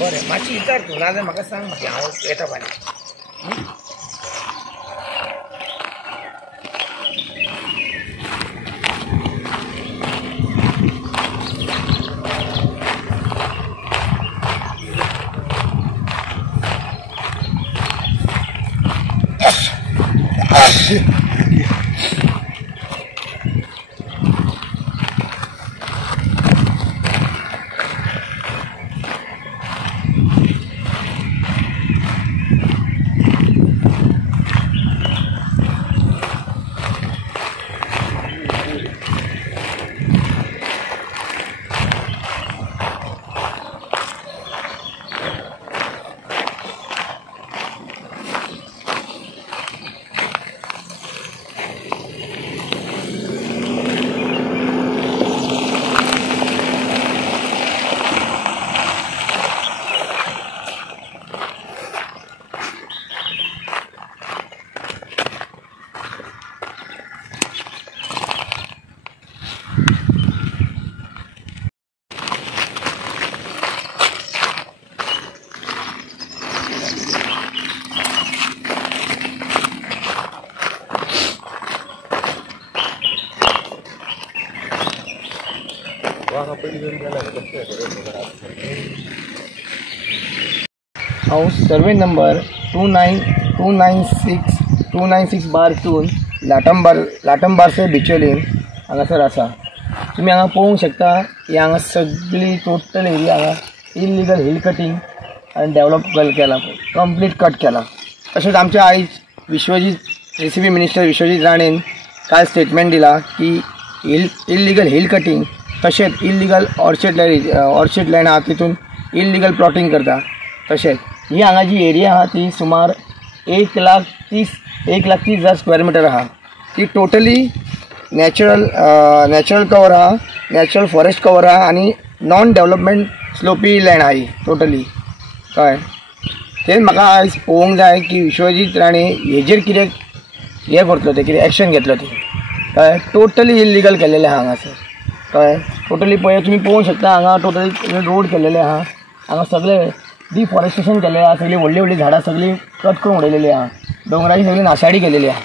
बरें मातशी विचार तूं नाजाल्यार म्हाका सांग मातशें हांव येता फाल्यां. हांव सर्वे नंबर 296/2 लाटंबारसे बिचोलीन हांगासर आसा. तुमी हांगा पळोवंक शकता ही हांगा सगळी टोटल एरिया हांगा इल्लीगल हिल कटींग आनी डेवलप केला, कंप्लीट कट केला. तशेंच आमचे आयज रेसिपी मिनिस्टर विश्वजीत राणेन काल स्टेटमेंट दिला की इल्लीगल हिल कटींग तशेंच इल्लीगल ऑर्चिड लँड आहा तितून इल्लीगल प्लॉटिंग करता. तशेंच ही हांगा जी एरिया आहा ती सुमार 1,30,000 स्क्वेअर मिटर आहा. ती टोटली नॅचरल कवर आहा, नॅचरल फॉरेस्ट कवर आहा आनी नॉन डेवलपमेंट स्लोपी लँड आहा ही टोटली. कळ्ळें. तेच म्हाका आयज पळोवंक जाय की विश्वजीत राणे हेजेर कितें हें करतलो ते, कितें एक्शन घेतलो ते. कळ्ळें. टोटली इल्लीगल केल्लेलें आहा हांगासर. कळ्ळें. टोटली पळय तुमी पळोवंक शकता हांगा टोटली रोड केल्लेले आहा, हांगा सगळे डिफॉरेस्टेशन केल्लें आहा, सगळीं व्हडलीं व्हडलीं झाडां सगळीं कट करून उडयलेलीं आहा, दोंगराची सगळी नाशाडी केलेली आहा.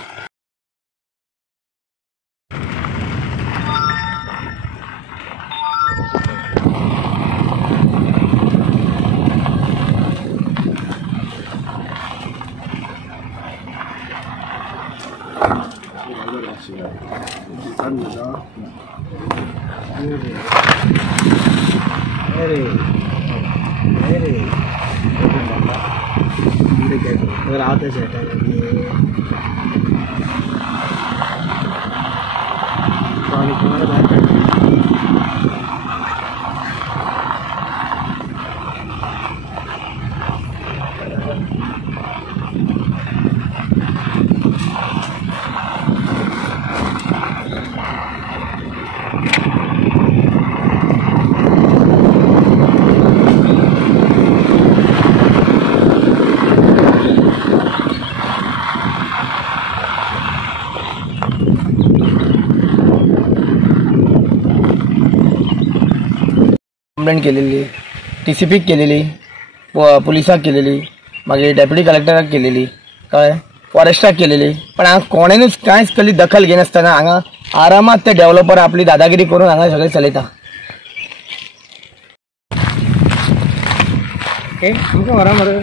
कंप्लेंट केलेली, TCPक केलेली, पुलिसाक केलेली, मागीर डेप्युटी कलेक्टराक केलेली, कळ्ळें, फॉरेस्टाक केलेली. पण हांगा कोणेनूच कांयच कसली दखल घेनासतना हांगा आरामात ते डेव्हलपर आपली दादागिरी करून हांगा सगळें चलयता. ओके तुमकां व्हरा मरे.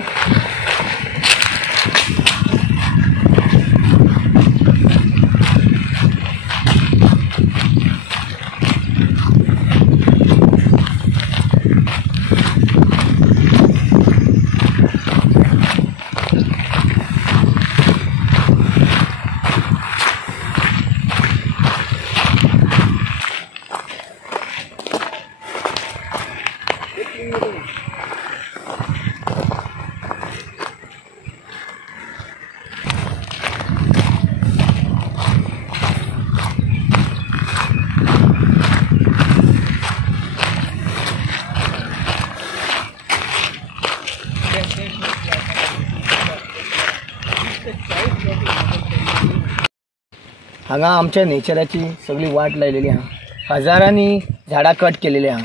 हांगा आमच्या नेचराची सगळी वाट लायलेली आहा. हजारांनी झाडां कट केलेली आहा.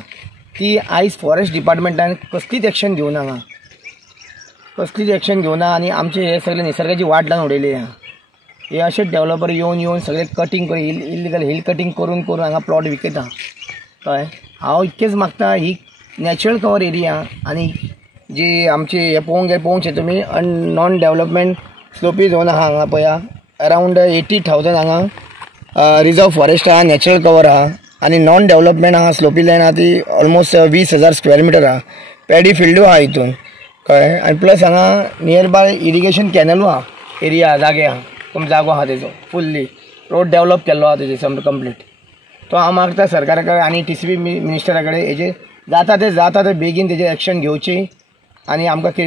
ती आयज फॉरेस्ट डिपार्टमेंटान कसलीच एक्शन घेवना हांगा, कसलीच एक्शन घेवना आनी आमचे हे सगळे निसर्गाची वाट लावन उडयली हांगा. हे अशेच डेव्हलपर येवन सगळे कटींग करून इलिगल हिल कटींग करून हांगा प्लॉट विकता. कळ्ळें. हांव इतकेंच मागता ही नॅचरल कवर एरिया आनी जी आमची हे पळोवंक शकता तुमी नॉन डेव्हलपमेंट स्लोपी झोन आहा हांगा पळया अरावंड 80,000 हांगा रिजर्व फॉरेस्ट आहा, नॅचरल कवर आहा आनी नॉन डेव्हलपमेंट आहा स्लोपी लँड आहा ती ऑलमोस्ट 20,000 स्क्वेअर मिटर आहा. पॅडी फिल्डूय आहा हितून. कळ्ळें. आनी प्लस हांगा नियर बाय इरिगेशन कॅनलू आहा एरिया जागे आहा जागो आहा तेजो फुल्ली रोड डेव्हलप केल्लो आहा तेजे कंप्लीट. तो हांव मागता सरकारा कडेन आनी TCP मिनिस्टरा कडेन हेजे जाता ते बेगीन तेजेर एक्शन घेवची आनी आमकां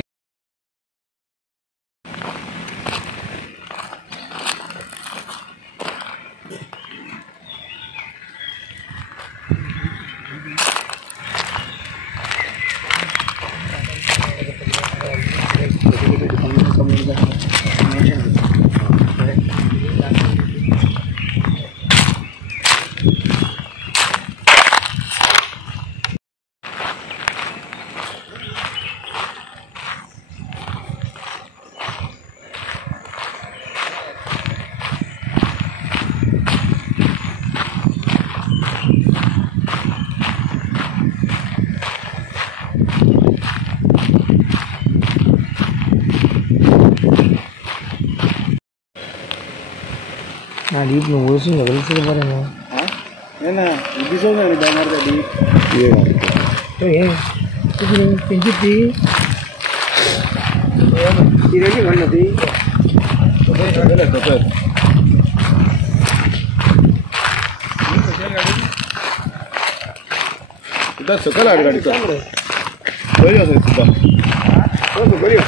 ना डीप वरसून सगळं बरें न्हू. हें ना दिसोंक ना बॅनर ते डीप हे तेंची ती किऱ्याची घडना ती सकल हाड गाडी बरी आसा सुद्दां बरी गाडी